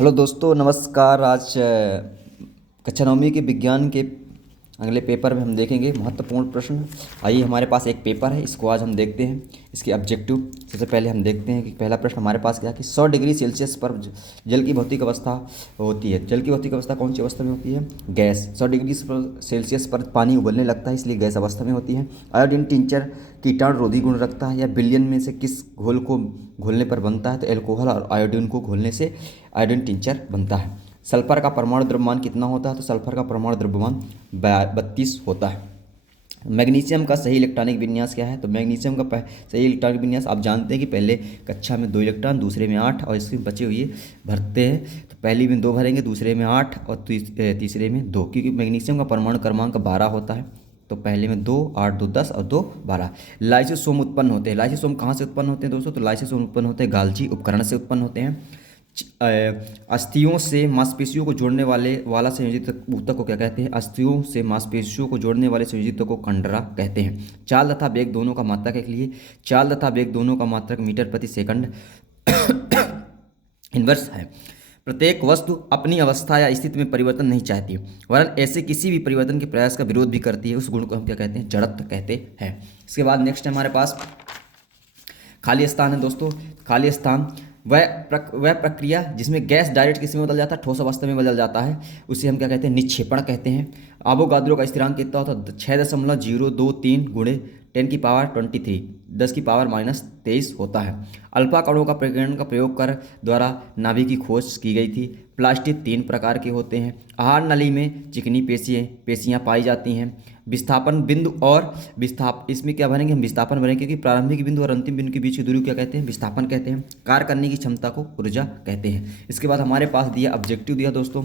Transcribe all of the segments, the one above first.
Hello दोस्तों, नमस्कार। आज कक्षा नवमीं के विज्ञान के अगले पेपर में हम देखेंगे महत्वपूर्ण प्रश्न। आइए, हमारे पास एक पेपर है, इसको आज हम देखते हैं। इसके ऑब्जेक्टिव सबसे पहले हम देखते हैं कि पहला प्रश्न हमारे पास क्या है कि 100 डिग्री सेल्सियस पर जल की भौतिक अवस्था होती है। जल की भौतिक अवस्था कौन सी अवस्था में होती है? गैस। 100 डिग्री सेल्सियस पर पानी उबलने लगता है, इसलिए गैस अवस्था में होती है। आयोडीन टिंचर कीटाणु रोधी गुण रखता है, या बिलियन में से किस घोल को घोलने पर बनता है? तो एल्कोहल और आयोडीन को घोलने से आयोडीन टिंचर बनता है। सल्फर का परमाणु द्रव्यमान कितना होता है? तो सल्फर का परमाणु द्रव्यमान 32 होता है। मैग्नीशियम का सही इलेक्ट्रॉनिक विन्यास क्या है? तो मैग्नीशियम का सही इलेक्ट्रॉनिक विन्यास आप जानते हैं कि पहले कक्षा में 2 इलेक्ट्रॉन, दूसरे में 8 और इसमें बचे हुए भरते हैं। तो पहली में 2 भरेंगे, दूसरे में 8 और तीसरे में 2, क्योंकि मैग्नीशियम का परमाणु क्रमांक 12 होता है। तो पहले में 2, 8, 2, 10 और 2, 12। लाइसोसोम उत्पन्न होते हैं। लाइसोसोम कहाँ से उत्पन्न होते हैं दोस्तों? तो लाइसोसोम उत्पन्न होते हैं गाल्जी उपकरण से उत्पन्न होते हैं। अस्थियों से मांसपेशियों को जोड़ने वाला संयोजित ऊतक को क्या कहते हैं? अस्थियों से मांसपेशियों को जोड़ने वाले संयोजित को कंडरा कहते हैं। चाल तथा वेग दोनों का मात्रक के लिए चाल तथा वेग दोनों का मात्रक मीटर प्रति सेकंड इनवर्स है। प्रत्येक वस्तु अपनी अवस्था या स्थिति में परिवर्तन नहीं चाहती, वरन ऐसे किसी भी परिवर्तन के प्रयास का विरोध भी करती है। उस गुण को हम क्या कहते हैं? जड़त्व कहते हैं। इसके बाद नेक्स्ट हमारे पास खाली स्थान है दोस्तों। खाली स्थान वह प्रक्रिया जिसमें गैस डायरेक्ट किस में बदल जाता है? ठोस अवस्था में बदल जाता है, उसे हम क्या कहते हैं? निक्षेपण कहते हैं। एवोगाद्रो का स्थिरांक कितना होता है? 6.023 गुणे 10⁻23 10⁻−23 होता है। अल्फा कणों का प्रकीर्णन का प्रयोग कर द्वारा नाभिक की खोज की गई थी। प्लास्टिक 3 प्रकार के होते हैं। आहार नली में चिकनी पेशियाँ पाई जाती हैं। विस्थापन बिंदु और इसमें क्या भरेंगे? हम विस्थापन भरेंगे, क्योंकि प्रारंभिक बिंदु और अंतिम बिंदु के बीच की दूरी को क्या कहते हैं? विस्थापन कहते हैं। कार्य करने की क्षमता को ऊर्जा कहते हैं। इसके बाद हमारे पास दिया ऑब्जेक्टिव दिया दोस्तों।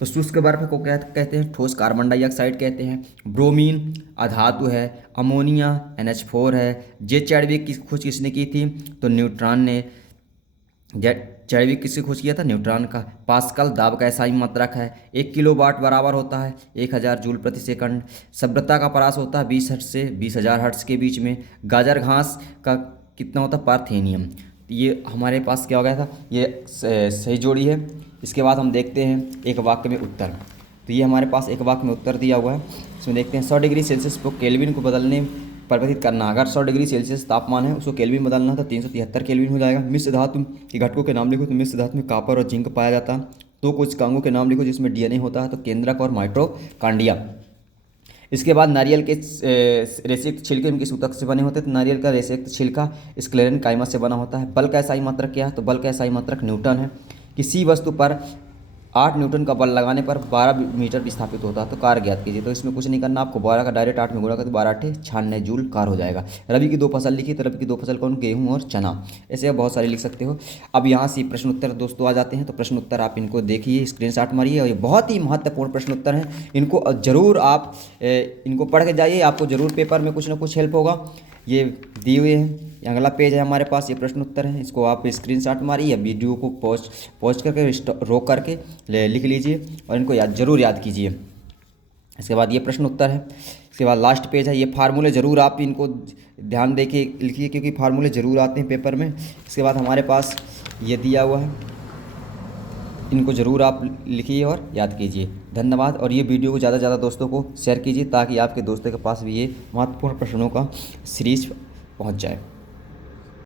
तो शुष्क बर्फ को क्या कहते हैं? ठोस कार्बन डाइऑक्साइड कहते हैं। ब्रोमीन अधातु है। अमोनिया NH4 है। जे चैडविक की खोज किसने की थी? तो न्यूट्रॉन ने। चैडविक किससे खोज किया था? न्यूट्रॉन का। पास्कल दाब का एसआई मात्रक है। 1 किलोवाट बराबर होता है 1000 जूल प्रति सेकंड। सभ्यता का परास होता है 20 हर्ट्ज से 20,000 हर्ट्ज के बीच में। गाजर घास का कितना होता है? पार्थेनियम। ये हमारे पास क्या हो गया था? ये सही जोड़ी है। इसके बाद हम देखते हैं एक वाक्य में उत्तर। तो ये हमारे पास एक वाक्य में उत्तर दिया हुआ है। इसमें देखते हैं 100 डिग्री सेल्सियस को केल्विन को बदलने परिवर्तित करना। अगर 100 डिग्री सेल्सियस तापमान है, उसको केल्विन में बदलना था 373 केल्विन हो जाएगा। मिश्र धातु के घटकों के नाम लिखो। तो मिश्र धातु में कॉपर और जिंक पाया जाता है। तो कुछ कांगों के नाम लिखो जिसमें DNA होता है। तो केंद्रक और माइटोकॉन्ड्रिया। इसके बाद नारियल के रेशेयुक्त छिलके किस ऊतक से बने होते हैं? तो नारियल का रेशेयुक्त छिलका स्क्लेरेनकाइमा से बना होता है। बल का एसआई मात्रक क्या है? तो बल का एसआई मात्रक न्यूटन है। किसी वस्तु पर 8 न्यूटन का बल लगाने पर 12 मीटर विस्थापित होता है। तो कार ज्ञात कीजिए। तो इसमें कुछ नहीं करना आपको, 12 का डायरेक्ट 8 में गुणा कर 12 8 96 जूल कार हो जाएगा। रवि की 2 फसल लिखी। तो रवि की 2 फसल कौन? गेहूं और चना। ऐसे आप बहुत सारे लिख सकते हो। अब यहाँ से प्रश्न उत्तर दोस्तों आ जाते हैं। तो प्रश्न उत्तर आप इनको देखिए, स्क्रीनशॉट मारिए, और ये बहुत ही महत्वपूर्ण प्रश्न उत्तर हैं। इनको जरूर आप इनको पढ़ के जाइए, आपको जरूर पेपर में कुछ ना कुछ हेल्प होगा। ये दिए हुए हैं। अगला पेज है हमारे पास, ये प्रश्न उत्तर है। इसको आप स्क्रीनशॉट मारिए या वीडियो को पॉज करके रोक करके लिख लीजिए, और इनको जरूर याद कीजिए। इसके बाद ये प्रश्न उत्तर है। इसके बाद लास्ट पेज है। ये फार्मूले ज़रूर आप इनको ध्यान दे के लिखिए, क्योंकि फार्मूले ज़रूर आते हैं पेपर में। इसके बाद हमारे पास ये दिया हुआ है, इनको ज़रूर आप लिखिए और याद कीजिए। धन्यवाद। और ये वीडियो को ज़्यादा से ज़्यादा दोस्तों को शेयर कीजिए, ताकि आपके दोस्तों के पास भी ये महत्वपूर्ण प्रश्नों का सीरीज पहुंच जाए।